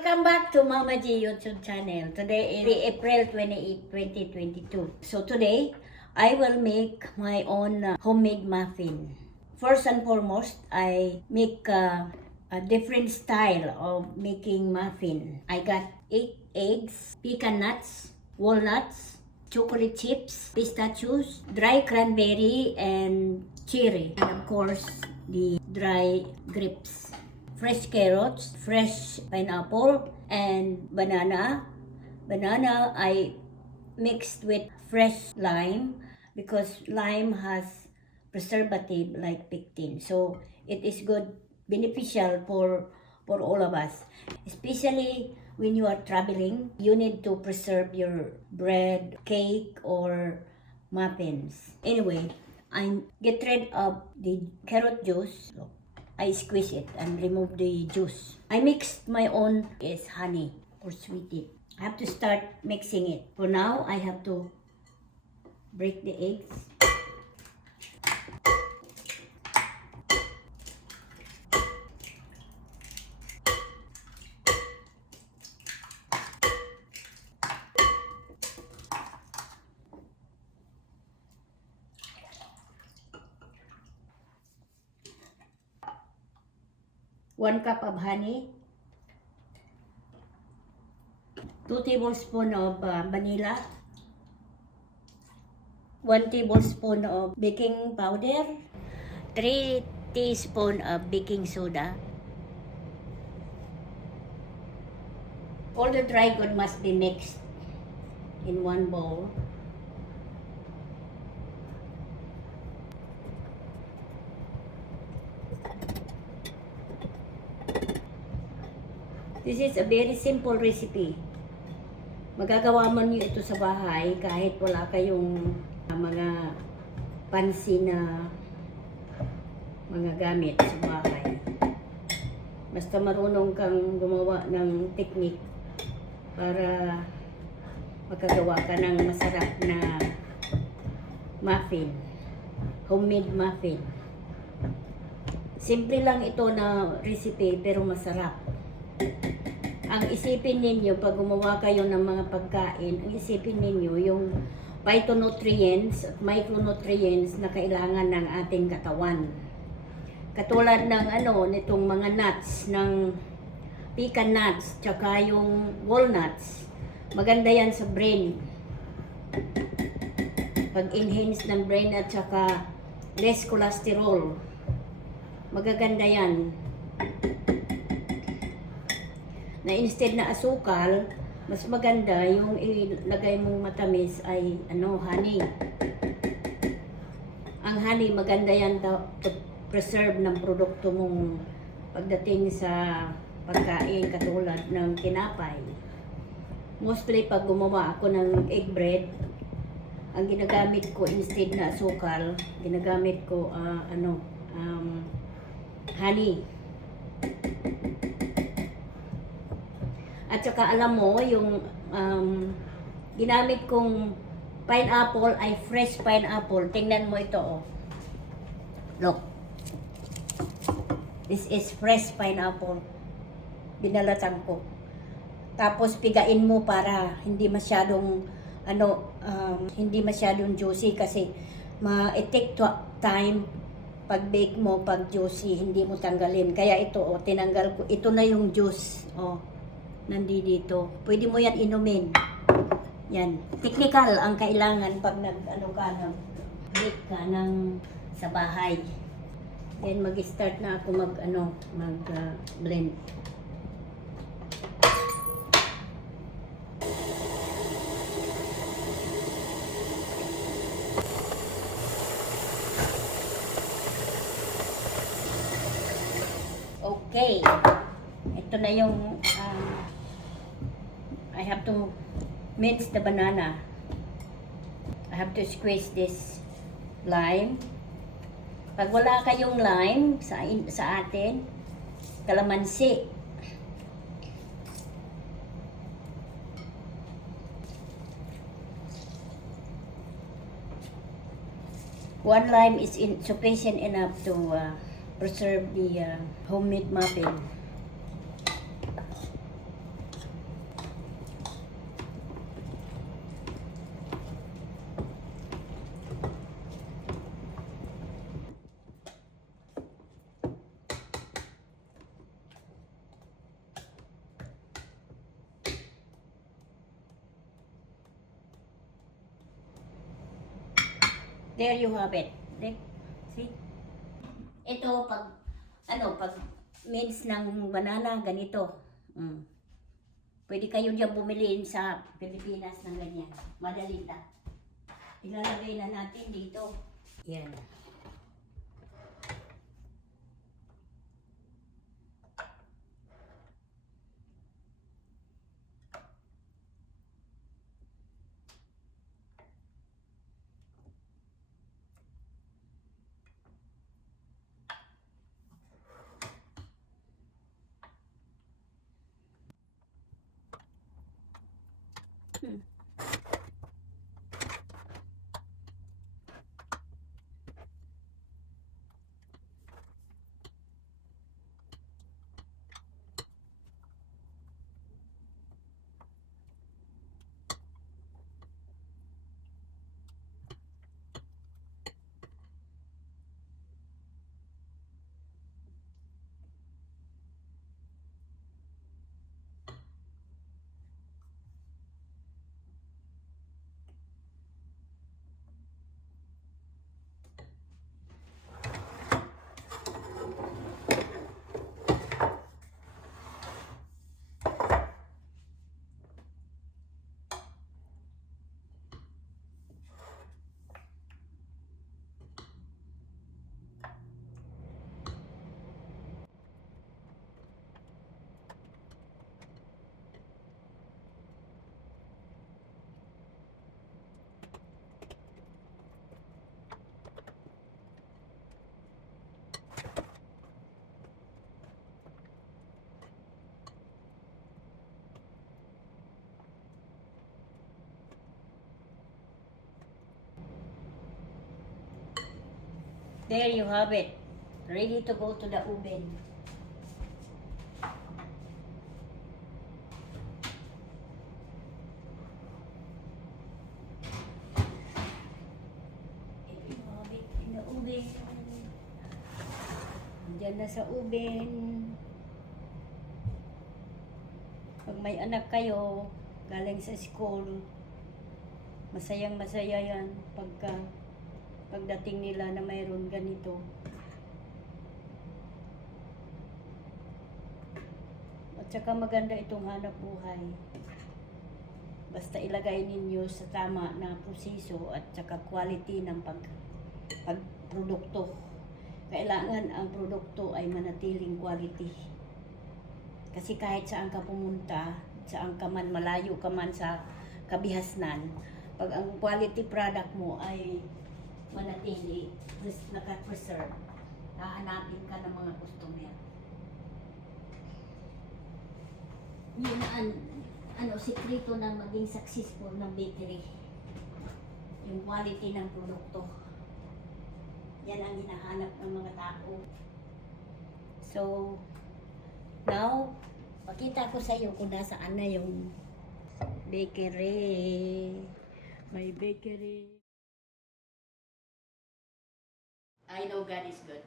Welcome back to Mama G YouTube channel. Today is April 28, 2022. So today, I will make my own homemade muffin. First and foremost, I make a different style of making muffin. I got 8 eggs, pecan nuts, walnuts, chocolate chips, pistachios, dry cranberry, and cherry. And of course, the dry grapes. Fresh carrots, fresh pineapple, and banana. Banana I mixed with fresh lime because lime has preservative like pectin. So it is good, beneficial for all of us. Especially when you are traveling, you need to preserve your bread, cake, or muffins. Anyway, I get rid of the carrot juice. I squeeze it and remove the juice. I mixed my own is honey or sweetie. I have to start mixing it. For now, I have to break the eggs. One cup of honey, 2 tablespoons of vanilla, 1 tablespoon of baking powder, 3 teaspoons of baking soda. All the dry goods must be mixed in one bowl. This is a very simple recipe. Magagawa mo niyo ito sa bahay kahit wala kayong mga fancy na mga gamit sa bahay. Basta marunong kang gumawa ng technique para makagawa ka ng masarap na muffin. Homemade muffin. Simple lang ito na recipe pero masarap. Ang isipin ninyo, pag gumawa kayo ng mga pagkain, ang isipin ninyo yung phytonutrients at micronutrients na kailangan ng ating katawan. Katulad ng nitong mga nuts, ng pecan nuts, tsaka yung walnuts. Maganda yan sa brain. Pag-enhance ng brain at tsaka less cholesterol. Magaganda yan. Na instead na asukal, mas maganda yung ilagay mong matamis ay honey. Ang honey maganda yan to preserve ng produkto mong pagdating sa pagkain katulad ng tinapay. Mostly pag gumawa ako ng egg bread, ang ginagamit ko instead na asukal, ginagamit ko honey. At saka alam mo, yung ginamit kong pineapple ay fresh pineapple. Tingnan mo ito, oh. Look. This is fresh pineapple. Binalatan ko. Tapos pigain mo para hindi masyadong hindi masyadong juicy kasi ma-take time pag bake mo, pag juicy, hindi mo tanggalin. Kaya ito, oh, tinanggal ko. Ito na yung juice, oh. Nandito. Pwede mo yan inumin. Yan. Technical ang kailangan pag nag-bake ka ng sa bahay. Then mag-start na ako mag-blend. Okay. Ito na yung I have to mince the banana. I have to squeeze this lime. Pag wala kayong lime sa atin, kalamansi. One lime is sufficient enough to preserve the homemade muffin. There you have it. See? Ito, pag means ng banana, ganito. Pwede kayo dyan bumili sa Pilipinas ng ganyan. Madali lang. Ilalagay na natin dito. Yan. There you have it. Ready to go to the oven. There you have it in the oven. Diyan na sa oven. Pag may anak kayo, galing sa school, masayang masaya yan pagdating nila na mayroon ganito. At saka maganda itong hanap buhay. Basta ilagay ninyo sa tama na proseso at saka quality ng pagprodukto. Kailangan ang produkto ay manatiling quality. Kasi kahit saan ka pumunta, saan ka man, malayo ka man sa kabihasnan, pag ang quality product mo ay manatili, naka-preserve, hahanapin ka ng mga customer. Yun ang sikreto ng maging successful ng bakery. Yung quality ng produkto. Yan ang hinahanap ng mga tao. So, now, pakita ko sa iyo kung nasaan na yung bakery. May bakery. I know God is good.